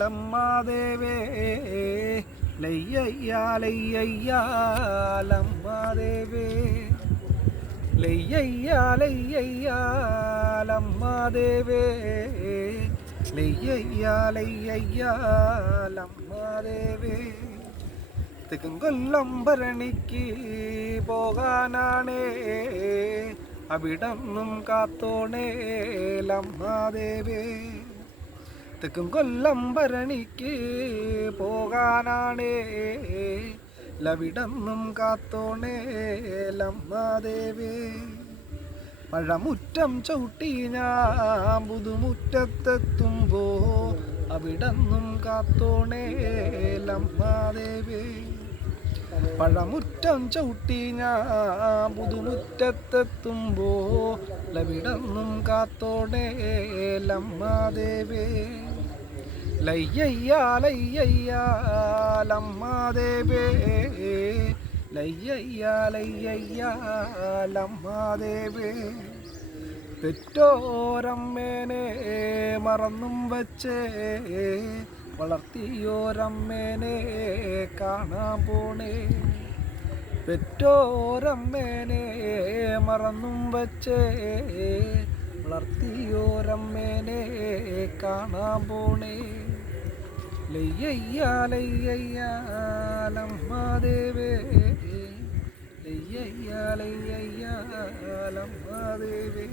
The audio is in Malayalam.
ലമ്മാദേവേ ലമ്മാദേവേ ലമ്മാദേവേ ലമ്മാദേവേ തെക്കും കൊല്ലം ഭരണിക്ക് പോകാനാണേ അവിടന്നും കാത്തോണേ ലമ്മാദേവേ തെക്കും കൊല്ലം ഭരണിക്ക് പോകാനാണേ ലവിടന്നും കാത്തോണേ ലമ്മാദേവേ പഴമുറ്റം ചവിട്ടി ഞാൻ പുതുമുറ്റത്തെത്തുമ്പോ അവിടന്നും കാത്തോണേ ലമ്മാദേവേ പഴമുറ്റം ചവിട്ടി ഞാൻ പുതുമുറ്റത്തെത്തുമ്പോ ലവിടന്നും കാത്തോണേ ലമ്മാദേവേ ലയ്യയ്യാ ലമ്മാദേവേ ലയ്യയ്യാ ലമ്മാദേവേ പെറ്റോരമ്മേനെ മറന്നും വച്ചേ വളർത്തിയോരമ്മേനെ കാണാൻ പോണേ പെറ്റോരമ്മേനെ മറന്നും വച്ചേ വളർത്തിയോരമ്മേനെ കാണാൻ പോണേ ലയ്യയ്യാ ലമ്മാദേവേ ലയ്യയ്യാ ലമ്മാദേവേ